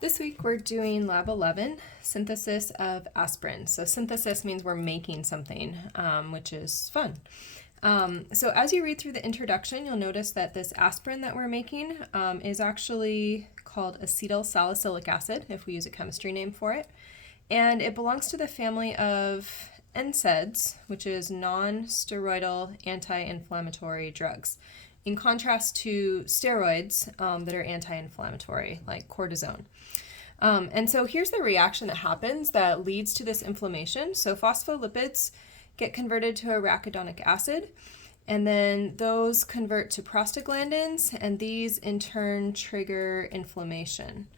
This week we're doing Lab 11, synthesis of aspirin. So synthesis means we're making something, which is fun. So as you read through the introduction, you'll notice that this aspirin that we're making is actually called acetyl salicylic acid, if we use a chemistry name for it. And it belongs to the family of NSAIDs, which is non-steroidal anti-inflammatory drugs, in contrast to steroids that are anti-inflammatory, like cortisone. And so here's the reaction that happens that leads to this inflammation. So phospholipids get converted to arachidonic acid, and then those convert to prostaglandins, and these in turn trigger inflammation.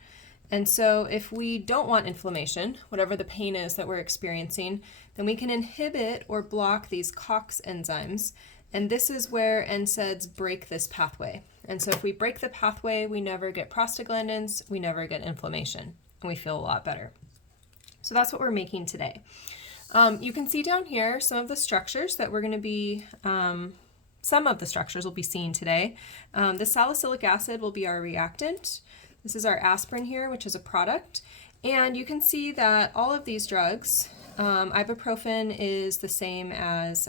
And so if we don't want inflammation, whatever the pain is that we're experiencing, then we can inhibit or block these COX enzymes. And this is where NSAIDs break this pathway. And so if we break the pathway, we never get prostaglandins, we never get inflammation, and we feel a lot better. So that's what we're making today. You can see down here some of the structures that we're going to be, some of the structures we'll be seeing today. The salicylic acid will be our reactant. This is our aspirin here, which is a product. And you can see that all of these drugs, ibuprofen is the same as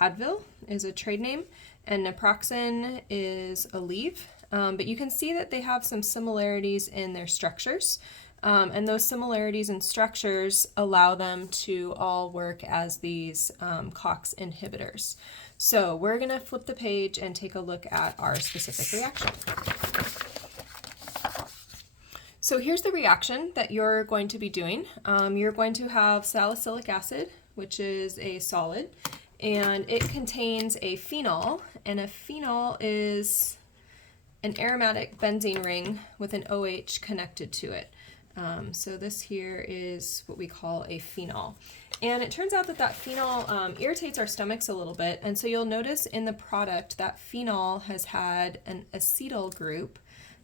Advil is a trade name, and naproxen is Aleve. But you can see that they have some similarities in their structures. And those similarities in structures allow them to all work as these COX inhibitors. So we're going to flip the page and take a look at our specific reaction. So here's the reaction that you're going to be doing. You're going to have salicylic acid, which is a solid, and it contains a phenol, and a phenol is an aromatic benzene ring with an OH connected to it. So this here is what we call a phenol. And it turns out that that phenol irritates our stomachs a little bit, and so you'll notice in the product that phenol has had an acetyl group.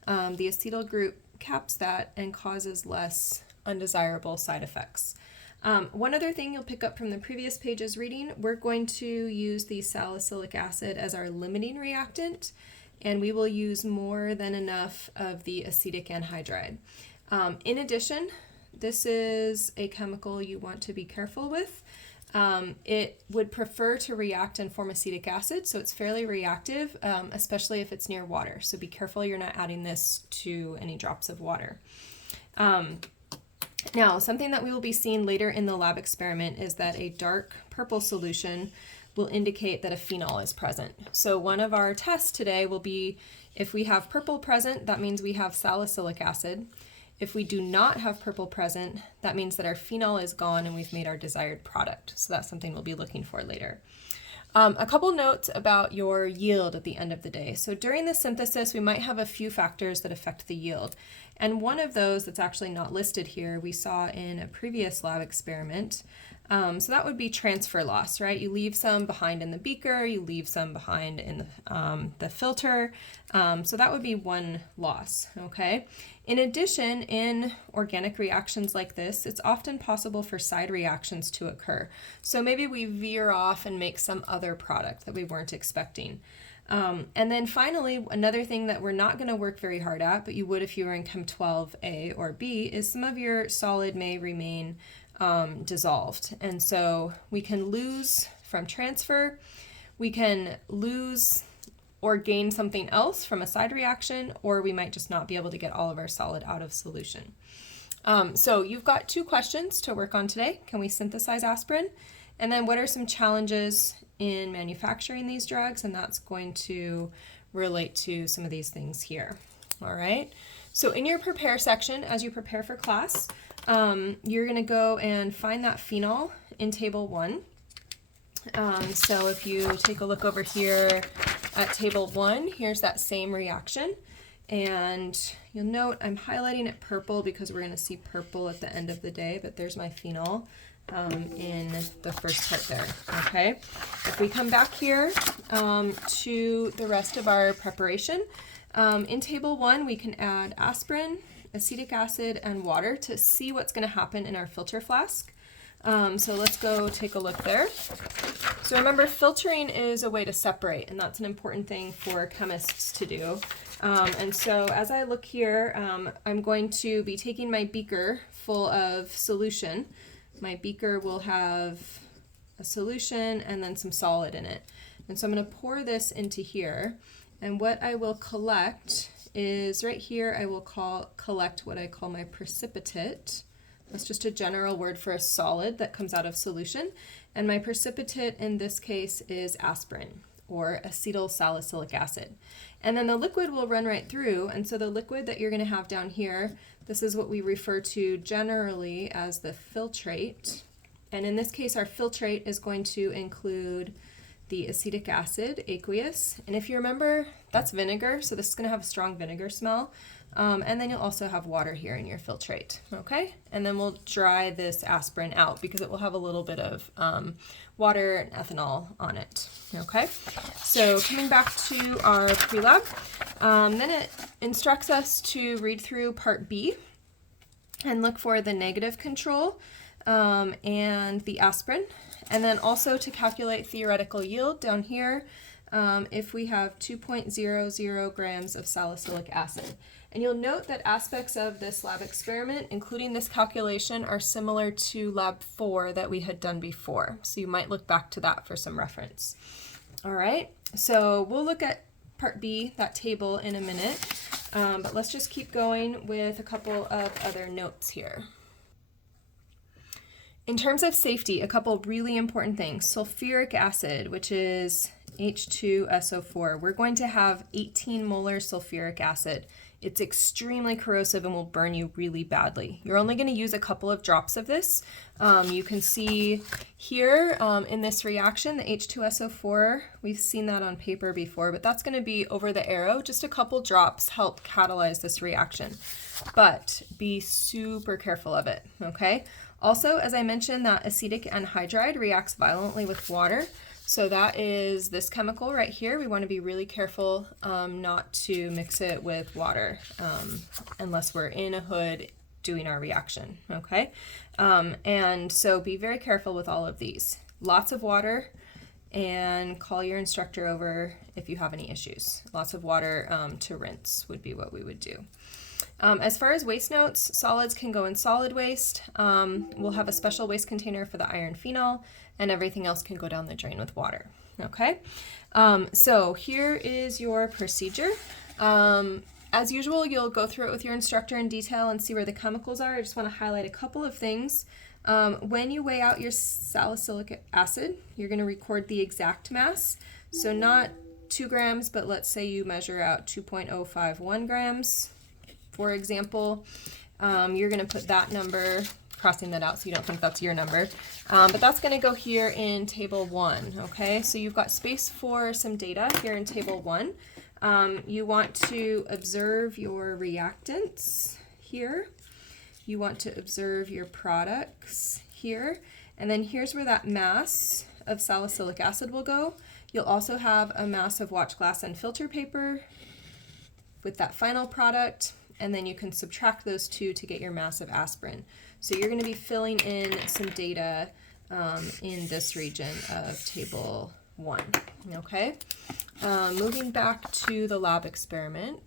The acetyl group caps that and causes less undesirable side effects. One other thing you'll pick up from the previous page's reading, we're going to use the salicylic acid as our limiting reactant, and we will use more than enough of the acetic anhydride. In addition, this is a chemical you want to be careful with. It would prefer to react and form acetic acid, so it's fairly reactive, especially if it's near water. So be careful you're not adding this to any drops of water. Now, something that we will be seeing later in the lab experiment is that a dark purple solution will indicate that a phenol is present. So one of our tests today will be if we have purple present, that means we have salicylic acid. If we do not have purple present, that means that our phenol is gone and we've made our desired product. So that's something we'll be looking for later. A couple notes about your yield at the end of the day. So during the synthesis, we might have a few factors that affect the yield. And one of those that's actually not listed here, we saw in a previous lab experiment. So that would be transfer loss, right? You leave some behind in the beaker, you leave some behind in the filter. So that would be one loss, okay? In addition, in organic reactions like this, it's often possible for side reactions to occur. So maybe we veer off and make some other product that we weren't expecting. And then finally, another thing that we're not going to work very hard at, but you would if you were in Chem 12A or B, is some of your solid may remain dissolved. And so we can lose from transfer, we can lose or gain something else from a side reaction, or we might just not be able to get all of our solid out of solution. So you've got two questions to work on today. Can we synthesize aspirin? And then what are some challenges in manufacturing these drugs? And that's going to relate to some of these things here. All right. So in your prepare section, as you prepare for class, you're going to go and find that phenol in table 1. So if you take a look over here at table 1, here's that same reaction. And you'll note I'm highlighting it purple because we're going to see purple at the end of the day, but there's my phenol in the first part there, okay? If we come back here to the rest of our preparation, in table 1 we can add aspirin, acetic acid, and water to see what's going to happen in our filter flask. So let's go take a look there. So remember, filtering is a way to separate, and that's an important thing for chemists to do. And so as I look here, I'm going to be taking my beaker full of solution. My beaker will have a solution and then some solid in it. And so I'm going to pour this into here. And what I will collect is right here, I will collect what I call my precipitate. That's just a general word for a solid that comes out of solution. And my precipitate in this case is aspirin, or acetyl salicylic acid. And then the liquid will run right through, and so the liquid that you're going to have down here, this is what we refer to generally as the filtrate. And in this case, our filtrate is going to include the acetic acid, aqueous. And if you remember, that's vinegar, so this is going to have a strong vinegar smell. And then you'll also have water here in your filtrate, okay? And then we'll dry this aspirin out because it will have a little bit of water and ethanol on it, okay? So coming back to our Prelab, then it instructs us to read through part B and look for the negative control and the aspirin, and then also to calculate theoretical yield down here if we have 2.00 grams of salicylic acid. And you'll note that aspects of this lab experiment, including this calculation, are similar to lab 4 that we had done before. So you might look back to that for some reference. All right, so we'll look at part B, that table, in a minute. But let's just keep going with a couple of other notes here. In terms of safety, a couple really important things. Sulfuric acid, which is H2SO4, we're going to have 18 molar sulfuric acid. It's extremely corrosive and will burn you really badly. You're only going to use a couple of drops of this. You can see here in this reaction, the H2SO4, we've seen that on paper before, but that's going to be over the arrow. Just a couple drops help catalyze this reaction, but be super careful of it, okay? Also, as I mentioned, that acetic anhydride reacts violently with water. So that is this chemical right here. We want to be really careful not to mix it with water unless we're in a hood doing our reaction, okay? And so be very careful with all of these. Lots of water, and call your instructor over if you have any issues. Lots of water to rinse would be what we would do. As far as waste notes, solids can go in solid waste. We'll have a special waste container for the iron phenol, and everything else can go down the drain with water, okay? So here is your procedure. As usual, you'll go through it with your instructor in detail and see where the chemicals are. I just want to highlight a couple of things. When you weigh out your salicylic acid, you're going to record the exact mass. So not 2 grams, but let's say you measure out 2.051 grams. For example, you're going to put that number, crossing that out so you don't think that's your number, but that's going to go here in table 1, okay? So you've got space for some data here in table 1. You want to observe your reactants here. You want to observe your products here, and then here's where that mass of salicylic acid will go. You'll also have a mass of watch glass and filter paper with that final product, and then you can subtract those two to get your mass of aspirin. So you're going to be filling in some data in this region of table 1, okay? Moving back to the lab experiment.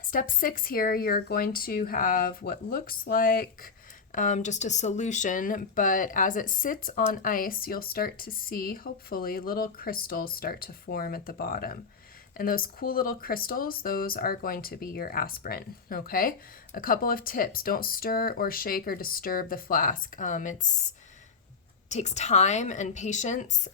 Step 6 here, you're going to have what looks like just a solution, but as it sits on ice, you'll start to see, hopefully, little crystals start to form at the bottom. And those cool little crystals, those are going to be your aspirin, okay? A couple of tips: don't stir or shake or disturb the flask. It takes time and patience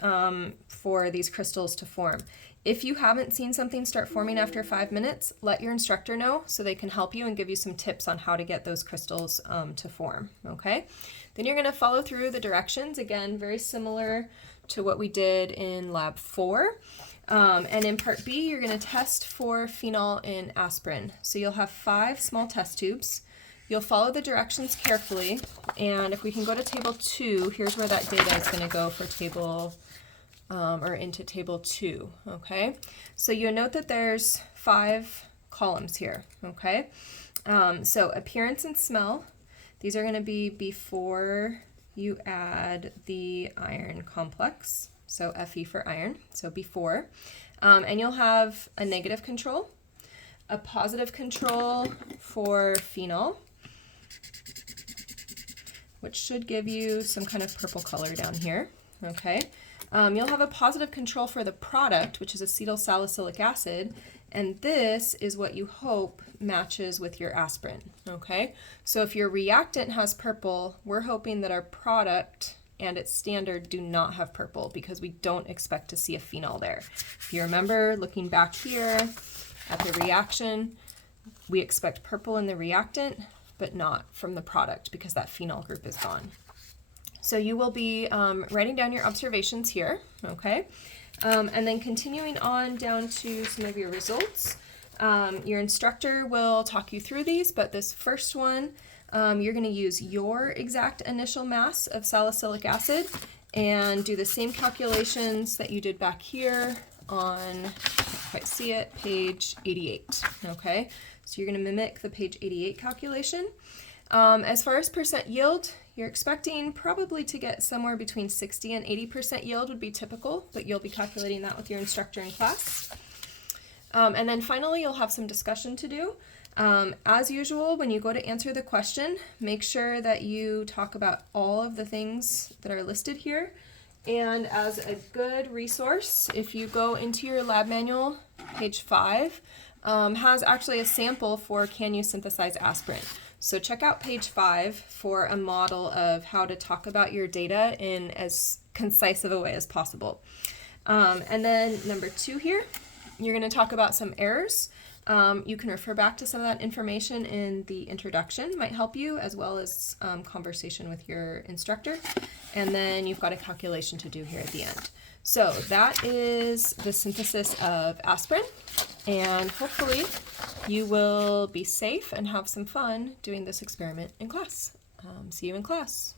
for these crystals to form. If you haven't seen something start forming after 5 minutes, let your instructor know so they can help you and give you some tips on how to get those crystals to form, okay? Then you're going to follow through the directions, again, very similar to what we did in lab 4. And in part B, you're going to test for phenol in aspirin. So you'll have 5 small test tubes. You'll follow the directions carefully, and if we can go to table 2, here's where that data is going to go for table, or into table 2, okay? So you'll note that there's 5 columns here, okay? So appearance and smell, these are going to be before you add the iron complex. So Fe for iron, so before. And you'll have a negative control, a positive control for phenol, which should give you some kind of purple color down here, okay? You'll have a positive control for the product, which is acetyl salicylic acid, and this is what you hope matches with your aspirin, okay? So if your reactant has purple, we're hoping that our product and its standard do not have purple because we don't expect to see a phenol there. If you remember looking back here at the reaction, we expect purple in the reactant, but not from the product because that phenol group is gone. So you will be writing down your observations here, okay? And then continuing on down to some of your results. Your instructor will talk you through these, but this first one, you're going to use your exact initial mass of salicylic acid and do the same calculations that you did back here on, I can't quite see it, page 88, okay? So you're going to mimic the page 88 calculation. As far as percent yield, you're expecting probably to get somewhere between 60 and 80% yield would be typical, but you'll be calculating that with your instructor in class. And then finally, you'll have some discussion to do. As usual, when you go to answer the question, make sure that you talk about all of the things that are listed here. And as a good resource, if you go into your lab manual, page 5, has actually a sample for can you synthesize aspirin. So check out page 5 for a model of how to talk about your data in as concise of a way as possible. And then number 2 here, you're going to talk about some errors. You can refer back to some of that information in the introduction, might help you, as well as conversation with your instructor. And then you've got a calculation to do here at the end. So that is the synthesis of aspirin, and hopefully you will be safe and have some fun doing this experiment in class. See you in class.